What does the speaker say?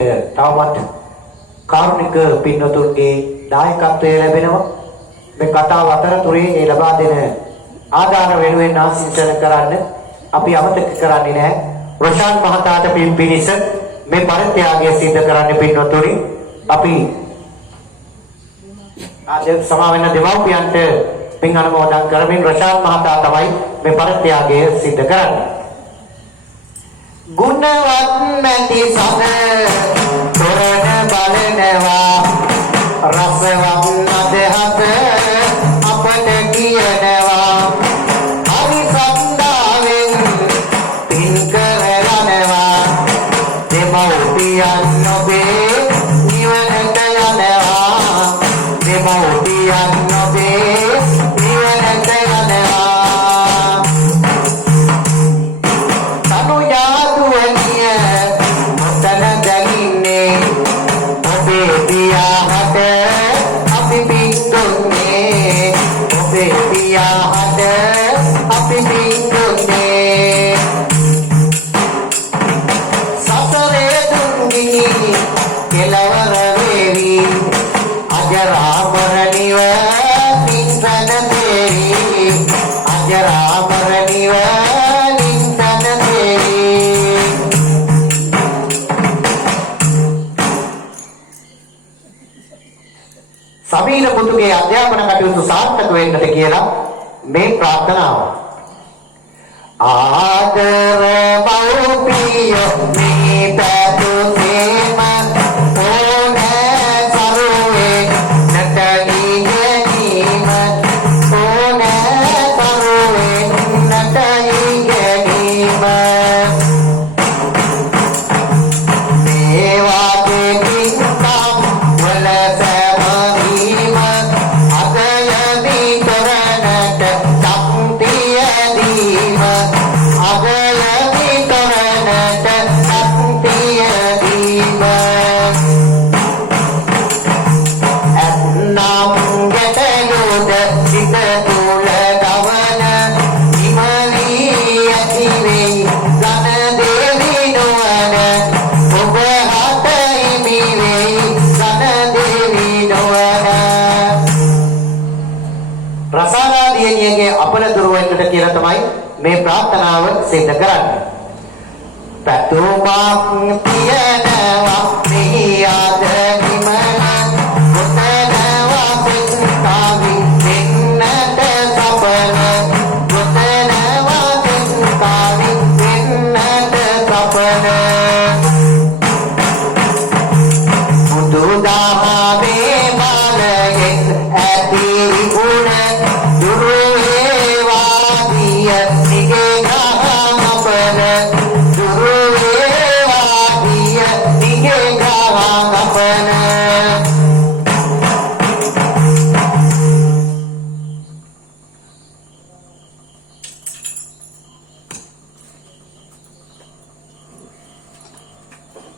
තවමත් කාරුණික පින්නතුන්ගේ දායකත්වය ලැබෙනවා. මේ කතාව අතරතුරේ ඒ ලබා දෙන ආධාර වෙනුවෙන් ආශිර්වාද කරන්න අපි අමතක කරන්නේ නැහැ. රොෂාන් මහතාට පින් පිණිස මේ පරිත්‍යාගය සිද්ධ කරන්න පින්නතුනි අපි ආද සමාවෙන්න දෙමව්පියන්ට පින් අනුමෝදන් කරමින් රොෂාන් මහතා තමයි මේ පරිත්‍යාගය සිද්ධ කරන්නේ. ගුණවත් නැති සම තොරණ බලනවා රසවත් නැදහත අපට කියනවා හරි සන්දාවෙන් පින් කරනවා දෙමව්පියන් ඔබේ නිවනට යනවා දෙමව්පියන් ඔබේ නිවනට යනවා සමීර පුතුගේ අධ්‍යාපන කටයුතු සාර්ථක වෙන්නට කියලා මේ ප්‍රාර්ථනාව. ආදර මව්පිය මේ පැතුමේම ඕනෑ කරුවේ නැටි ගැනීම ඕනෑ කරුවේ නැටි ගැනීම දේවාගේ කින්තම් වල කියලා තමයි මේ ප්‍රාර්ථනාව සිද්ධ කරන්නේ. පැතුමක් පියන